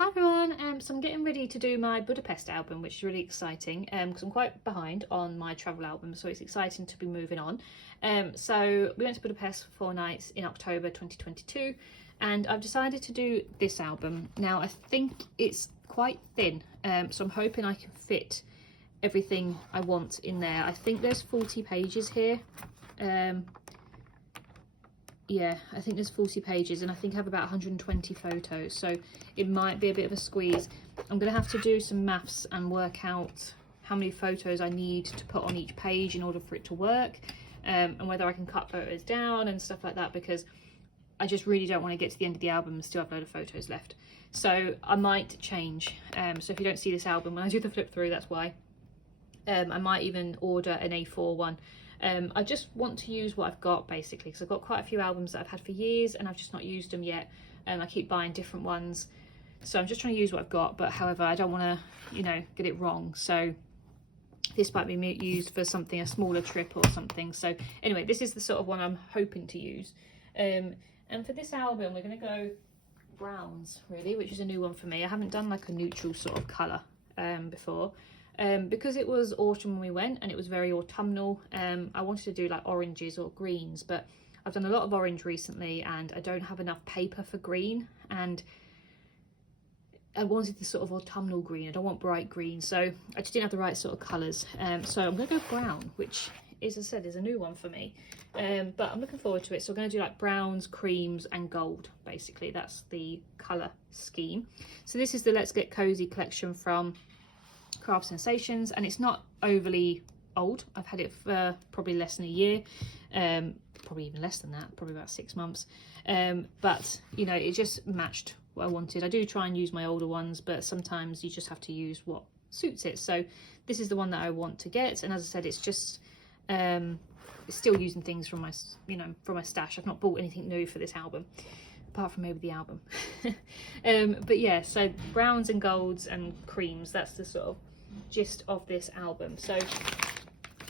Hi everyone, so I'm getting ready to do my Budapest album, which is really exciting because I'm quite behind on my travel album, so it's exciting to be moving on. So we went to Budapest for 4 nights in October 2022 and I've decided to do this album. Now I think it's quite thin, so I'm hoping I can fit everything I want in there. I think there's 40 pages here. Yeah, I think there's 40 pages and I think I have about 120 photos, so it might be a bit of a squeeze. I'm going to have to do some maths and work out how many photos I need to put on each page in order for it to work, and whether I can cut photos down and stuff like that, because I just really don't want to get to the end of the album and still have a load of photos left. So I might change. So if you don't see this album when I do the flip through, that's why. I might even order an A4 one. I just want to use what I've got basically, because I've got quite a few albums that I've had for years and I've just not used them yet, and I keep buying different ones, so I'm just trying to use what I've got. But however, I don't want to, you know, get it wrong, so this might be used for something, a smaller trip or something. So anyway, this is the sort of one I'm hoping to use, and for this album we're going to go browns really, which is a new one for me. I haven't done like a neutral sort of colour before. Because it was autumn when we went and it was very autumnal, I wanted to do like oranges or greens, but I've done a lot of orange recently and I don't have enough paper for green, and I wanted the sort of autumnal green. I don't want bright green, so I just didn't have the right sort of colours. So I'm going to go brown, which is, as I said, is a new one for me, but I'm looking forward to it. So we're going to do like browns, creams and gold, basically. That's the colour scheme. So this is the Let's Get Cozy collection from Craft Sensations, and it's not overly old. I've had it for probably less than a year, probably even less than that, probably about 6 months, but you know, it just matched what I wanted. I do try and use my older ones, but sometimes you just have to use what suits it. So this is the one that I want to get, and as I said, it's just it's still using things from my, you know, from my stash. I've not bought anything new for this album apart from maybe the album. But yeah, so browns and golds and creams, that's the sort of gist of this album. So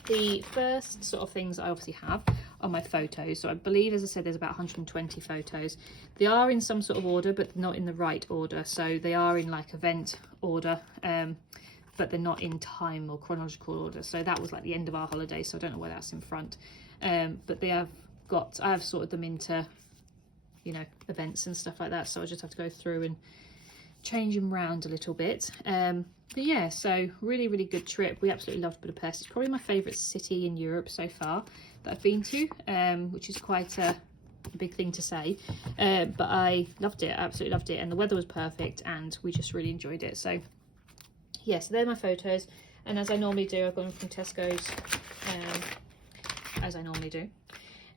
the first sort of things I obviously have are my photos. So I believe, as I said, there's about 120 photos. They are in some sort of order, but not in the right order. So they are in like event order, but they're not in time or chronological order. So that was like the end of our holiday, so I don't know why that's in front. But they have got, I have sorted them into, you know, events and stuff like that, so I just have to go through and change them around a little bit. But yeah, so really good trip. We absolutely loved Budapest. It's probably my favourite city in Europe so far that I've been to, which is quite a big thing to say, but I loved it, absolutely loved it, and the weather was perfect and we just really enjoyed it. So yeah, so they're my photos, and as I normally do, I've got them from Tesco's, as I normally do.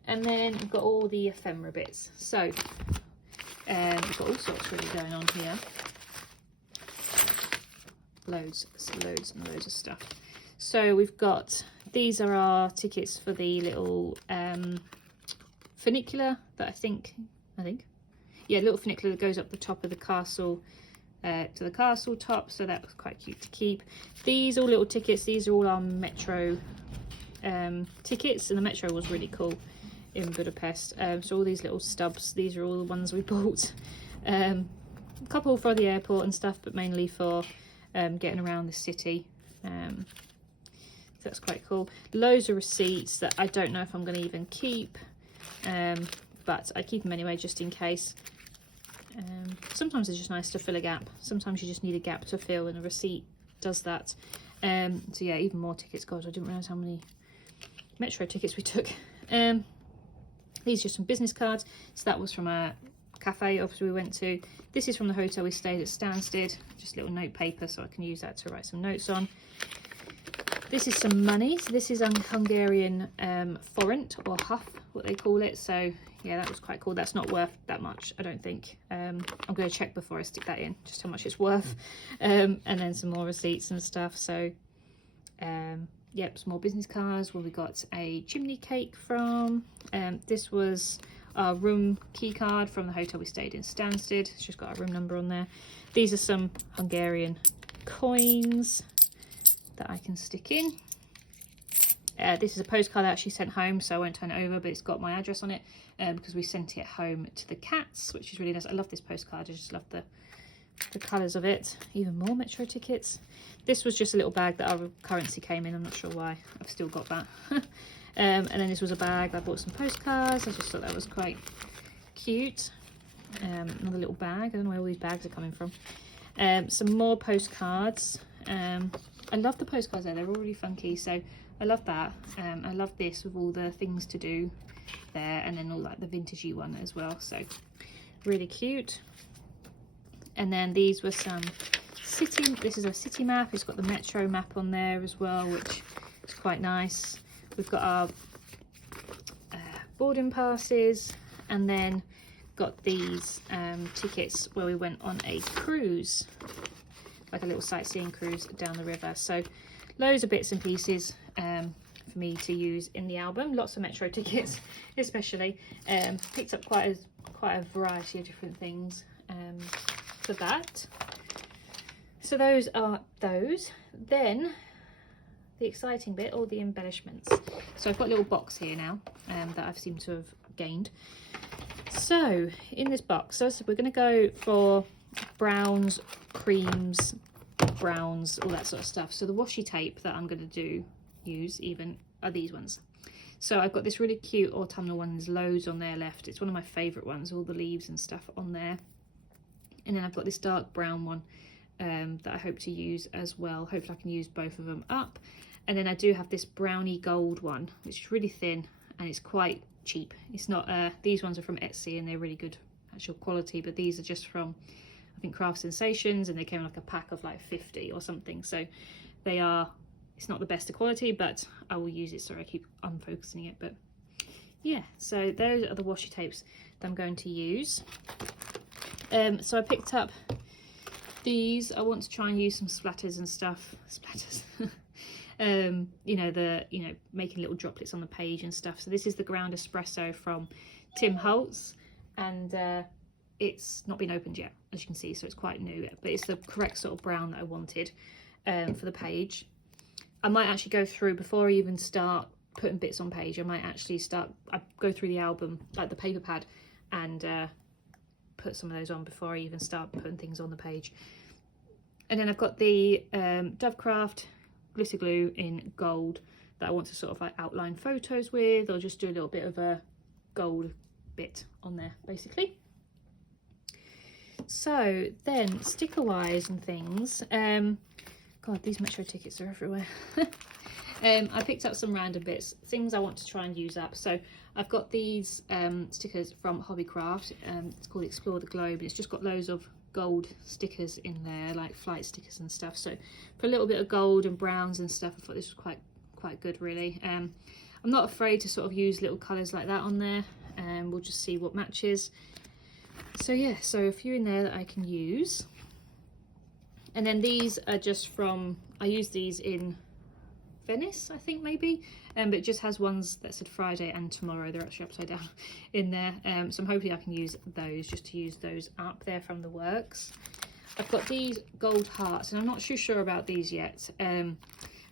And then we've got all the ephemera bits. So we've got all sorts really going on here. Loads and loads of stuff. So we've got, these are our tickets for the little funicular that I think, yeah, little funicular that goes up the top of the castle, to the castle top. So that was quite cute to keep. These are all little tickets. These are all our metro tickets, and the metro was really cool in Budapest. So all these little stubs, these are all the ones we bought. A couple for the airport and stuff, but mainly for getting around the city. So that's quite cool. Loads of receipts that I don't know if I'm going to even keep, but I keep them anyway just in case. Sometimes it's just nice to fill a gap. Sometimes you just need a gap to fill, and a receipt does that. So yeah, even more tickets. God, I didn't realise how many metro tickets we took. These are just some business cards. So that was from a cafe obviously we went to. This is from the hotel we stayed at Stansted, just little note paper, so I can use that to write some notes on. This is some money. So this is Hungarian forint, or huff, what they call it. So yeah, that was quite cool. That's not worth that much, I don't think. I'm going to check before I stick that in, just how much it's worth. And then some more receipts and stuff. So yep, some more business cards where we got a chimney cake from. This was our room key card from the hotel we stayed in Stansted. It's just got our room number on there. These are some Hungarian coins that I can stick in. This is a postcard I actually sent home, so I won't turn it over, but it's got my address on it, because we sent it home to the cats, which is really nice. I love this postcard. I just love the the colours of it. Even more metro tickets. This was just a little bag that our currency came in. I'm not sure why. I've still got that. And then this was a bag. I bought some postcards. I just thought that was quite cute. Another little bag. I don't know where all these bags are coming from. Some more postcards. I love the postcards there. They're all really funky. So I love that. I love this with all the things to do there, and then all like the vintagey one as well. So really cute. And then these were some city. This is a city map. It's got the metro map on there as well, which is quite nice. We've got our boarding passes, and then got these tickets where we went on a cruise, like a little sightseeing cruise down the river. So loads of bits and pieces for me to use in the album. Lots of metro tickets, especially. Picked up quite a variety of different things for that. So those are those. Then the exciting bit, all the embellishments. So I've got a little box here now that I've seemed to have gained. So in this box, so we're going to go for browns, creams, browns, all that sort of stuff. So the washi tape that I'm going to use even are these ones. So I've got this really cute autumnal one. There's loads on there left. It's one of my favourite ones, all the leaves and stuff on there. And then I've got this dark brown one that I hope to use as well. Hopefully I can use both of them up. And then I do have this browny gold one, which is really thin and it's quite cheap. It's not, these ones are from Etsy and they're really good actual quality, but these are just from, I think, Craft Sensations, and they came in like a pack of like 50 or something. So they are, it's not the best of quality, but I will use it. Sorry, I keep unfocusing it, but yeah. So those are the washi tapes that I'm going to use. So I picked up these. I want to try and use some splatters and stuff. Splatters. Making little droplets on the page and stuff. So this is the ground espresso from Tim Holtz, and it's not been opened yet, as you can see, so it's quite new, but it's the correct sort of brown that I wanted for the page. I might actually go through, before I even start putting bits on page, I might actually go through the album, like the paper pad, and put some of those on before I even start putting things on the page. And then I've got the Dovecraft glitter glue in gold that I want to sort of like outline photos with, or just do a little bit of a gold bit on there basically. So then sticker wise and things, god, these metro tickets are everywhere. I picked up some random bits, things I want to try and use up. So I've got these stickers from Hobbycraft. It's called Explore the Globe, and it's just got loads of gold stickers in there, like flight stickers and stuff. So for a little bit of gold and browns and stuff, I thought this was quite good, really. I'm not afraid to sort of use little colours like that on there, and we'll just see what matches. So yeah, so a few in there that I can use. And then these are just from, I used these in Venice, I think, maybe, but it just has ones that said Friday and tomorrow. They're actually upside down in there, so I'm hoping I can use those, just to use those up there from the works. I've got these gold hearts, and I'm not too sure about these yet,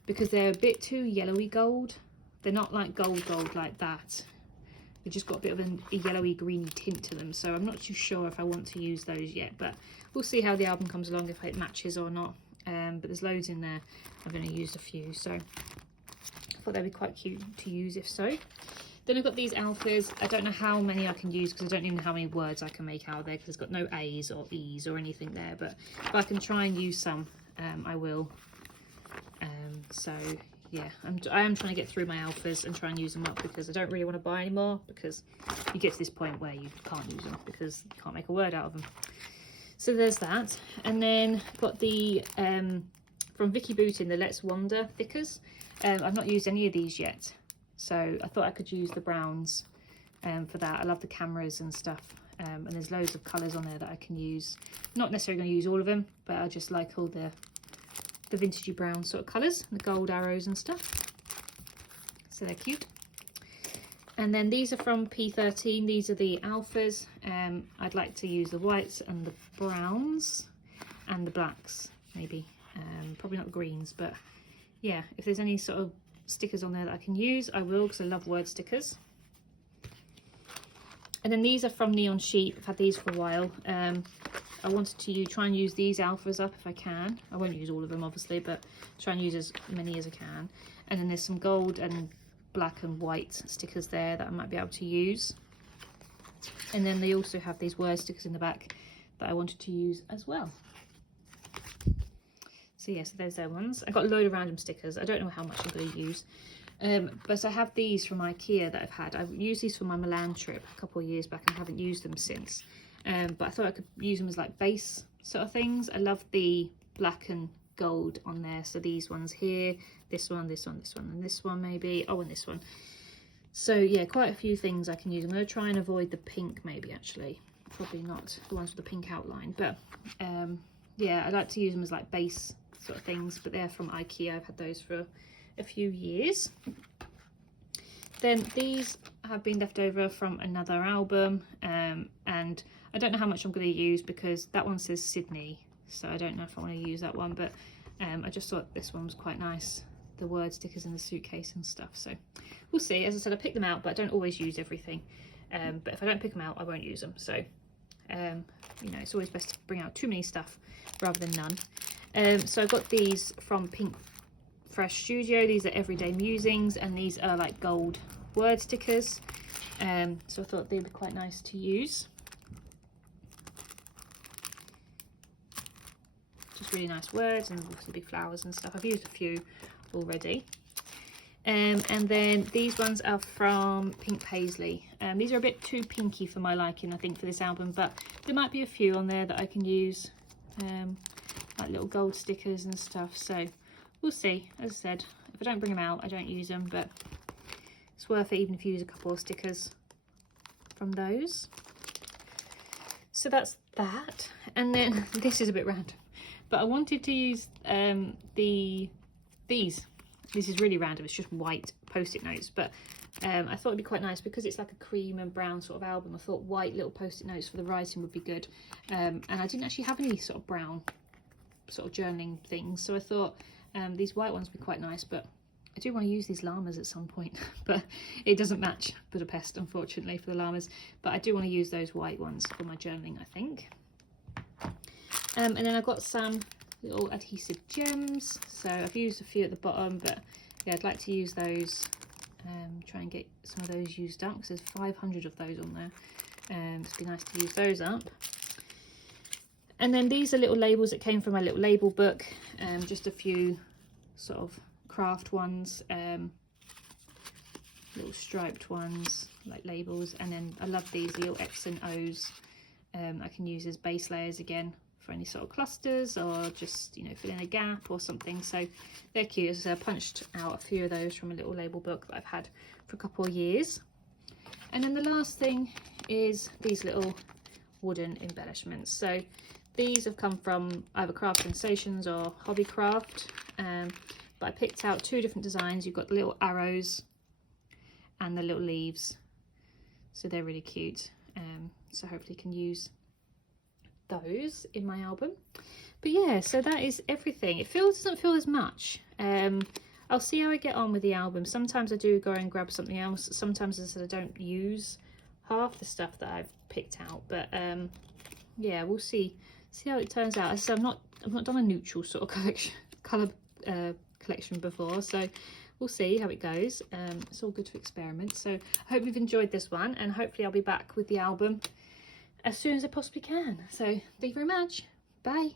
because they're a bit too yellowy gold. They're not like gold like that. They've just got a bit of a yellowy greeny tint to them, so I'm not too sure if I want to use those yet, but we'll see how the album comes along, if it matches or not. But there's loads in there. I've only used a few, so I thought they'd be quite cute to use if so. Then I've got these alphas. I don't know how many I can use, because I don't even know how many words I can make out of there, because it's got no A's or E's or anything there, but if I can try and use some, I will. So yeah, I am trying to get through my alphas and try and use them up, because I don't really want to buy any more, because you get to this point where you can't use them because you can't make a word out of them. So there's that. And then I've got the from Vicky Bootin, the Let's Wander thickers. I've not used any of these yet, so I thought I could use the browns for that. I love the cameras and stuff, and there's loads of colours on there that I can use. Not necessarily going to use all of them, but I just like all the vintagey brown sort of colours, the gold arrows and stuff, so they're cute. And then these are from P13. These are the alphas. I'd like to use the whites and the browns and the blacks, maybe. Probably not the greens, but yeah, if there's any sort of stickers on there that I can use, I will, because I love word stickers. And then these are from Neon Sheep. I've had these for a while. I wanted to try and use these alphas up if I can. I won't use all of them obviously, but try and use as many as I can. And then there's some gold and black and white stickers there that I might be able to use. And then they also have these word stickers in the back that I wanted to use as well. So yes, there's their ones. I got a load of random stickers. I don't know how much I'm going to use. But I have these from IKEA that I've had. I've used these for my Milan trip a couple of years back and haven't used them since. But I thought I could use them as like base sort of things. I love the black and gold on there. So these ones here, this one, this one, this one, and this one maybe. Oh, and this one. So yeah, quite a few things I can use. I'm going to try and avoid the pink maybe actually. Probably not the ones with the pink outline. But yeah, I like to use them as like base sort of things. But they're from IKEA. I've had those for a few years. Then these have been left over from another album, and I don't know how much I'm going to use because that one says Sydney, so I don't know if I want to use that one, but I just thought this one was quite nice, the word stickers in the suitcase and stuff. So we'll see. As I said, I pick them out, but I don't always use everything, but if I don't pick them out I won't use them. So you know, it's always best to bring out too many stuff rather than none. So I got these from Pink Fresh Studio. These are everyday musings, and these are like gold word stickers, so I thought they'd be quite nice to use. Just really nice words, and also big flowers and stuff. I've used a few already. And then these ones are from Pink Paisley. These are a bit too pinky for my liking, I think, for this album, but there might be a few on there that I can use, like little gold stickers and stuff. So we'll see. As I said, if I don't bring them out, I don't use them, but it's worth it even if you use a couple of stickers from those. So that's that. And then this is a bit random, but I wanted to use these. This is really random. It's just white post-it notes, but I thought it'd be quite nice because it's like a cream and brown sort of album. I thought white little post-it notes for the writing would be good, and I didn't actually have any sort of brown sort of journaling things, so I thought these white ones would be quite nice. But I do want to use these llamas at some point, but it doesn't match Budapest, unfortunately, for the llamas. But I do want to use those white ones for my journaling, I think. And then I've got some little adhesive gems. So I've used a few at the bottom, but yeah, I'd like to use those, try and get some of those used up because there's 500 of those on there. It'd be nice to use those up. And then these are little labels that came from my little label book, just a few sort of craft ones, little striped ones like labels. And then I love these little X and O's. I can use as base layers again for any sort of clusters, or just, you know, fill in a gap or something. So they're cute. So I punched out a few of those from a little label book that I've had for a couple of years. And then the last thing is these little wooden embellishments. So these have come from either Craft Sensations or Hobbycraft, but I picked out two different designs. You've got the little arrows and the little leaves, so they're really cute. So hopefully can use those in my album. But yeah, so that is everything. It doesn't feel as much. I'll see how I get on with the album. Sometimes I do go and grab something else. Sometimes, as I said, I don't use half the stuff that I've picked out. But yeah, we'll see how it turns out. As I said, I've not done a neutral sort of colour collection before, so we'll see how it goes. It's all good to experiment. So I hope you've enjoyed this one, and hopefully I'll be back with the album as soon as I possibly can. So thank you very much. Bye.